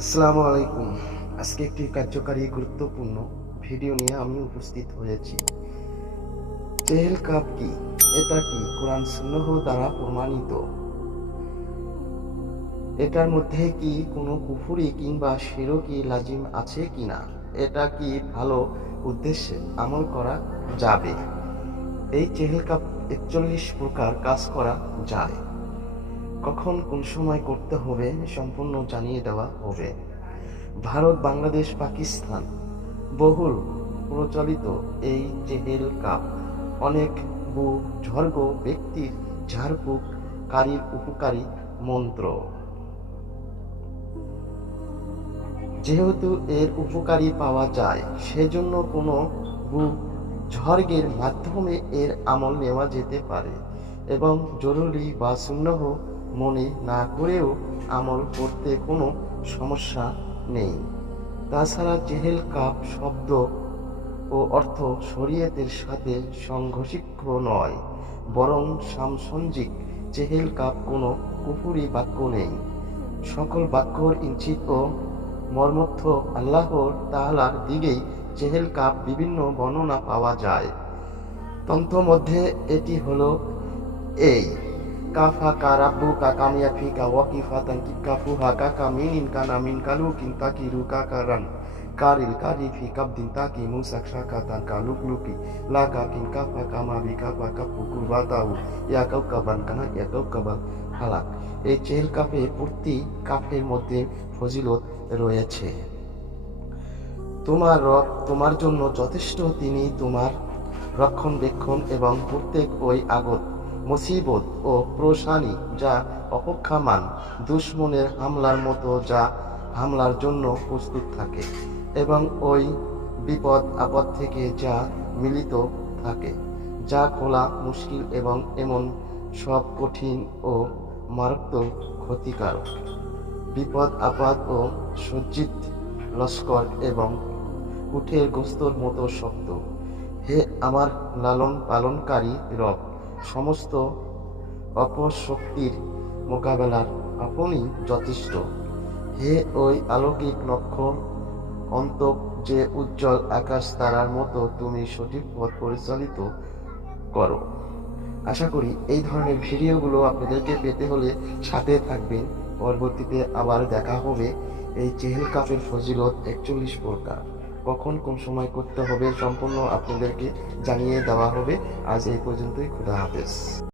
আসসালামু আলাইকুম আজকে একটি কার্যকারী গুরুত্বপূর্ণ ভিডিও নিয়ে আমি উপস্থিত হয়েছি চেহেল কাপ কি এটা কি কোরআন সুন্নহ দ্বারা প্রমাণিত এটার মধ্যে কি কোনো কুফুরি কিংবা শিরকি লাজিম আছে কি না এটা কি ভালো উদ্দেশ্যে আমল করা যাবে এই চেহেল কাপ একচল্লিশ প্রকার কাজ করা যায় কখন কোন সময় করতে হবে সম্পূর্ণ জানিয়ে দেওয়া হবে ভারত বাংলাদেশ পাকিস্তান বহুল প্রচলিত এই চেহেল কাপ অনেক বু ঝর্গ ব্যক্তির ঝাড়ফুক কারীর উপকারী মন্ত্র যেহেতু এর উপকারী পাওয়া যায় সেজন্য কোনো বু ঝর্গের মাধ্যমে এর আমল নেওয়া যেতে পারে এবং জরুরি বা সুন্নহ মনে না করেও আমল করতে কোনো সমস্যা নেই তাছাড়া জেহেল কাপ শব্দ ও অর্থ শরীয়তের সাথে সংঘর্ষিক নয় বরং সামসঞ্জিক জেহেল কাপ কোনো কুফুরি বাক্য নেই সকল বাক্যর ইঞ্চিত ও মর্মর্থ আল্লাহর তাহলার দিকেই জেহেল কাপ বিভিন্ন বর্ণনা পাওয়া যায় তন্ত্র মধ্যে এটি হলো এই كافك ربك كم يكفيك وكفة كفوها كك من كان من كلوك تكيرك كرن كارل كاري في كبد تاكي موسى شاكا كالوك لوكي لاكا كين كافا كما بكافا كفوكو باتاو يا كوكبا كان يا كوكبا হালাক এই চেহেল কাপে প্রতি কাপের মধ্যে ফজিলত রয়েছে তোমার রব তোমার জন্য যথেষ্ট তিনি তোমার রক্ষণবেক্ষণ এবং প্রত্যেক ওই আগত মুসিবত ও প্রসানি যা অপক্ষামান দুশ্মনের হামলার মতো যা হামলার জন্য প্রস্তুত থাকে এবং ওই বিপদ আপদ থেকে যা মিলিত থাকে যা খোলা মুশকিল এবং এমন সব কঠিন ও মারাত্মক ক্ষতিকারক বিপদ আপাত ও সজ্জিত লস্কর এবং উঠের গোস্তর মতো শক্ত হে আমার লালন পালনকারী রব সমস্ত অপশক্তির মোকাবেলার আপনি যথেষ্ট হে ওই আলৌকিক নক্ষ অন্ত যে উজ্জ্বল আকাশ তারার মতো তুমি সঠিক পথ পরিচালিত করো আশা করি এই ধরনের ভিডিওগুলো আপনাদেরকে পেতে হলে সাথে থাকবেন পরবর্তীতে আবার দেখা হবে এই চেহেল কাপের ফজিলত একচল্লিশ প্রকার কখন কোন সময় করতে হবে সম্পূর্ণ আপনাদেরকে জানিয়ে দেওয়া হবে আজ এই পর্যন্তই খুদা হাফেজ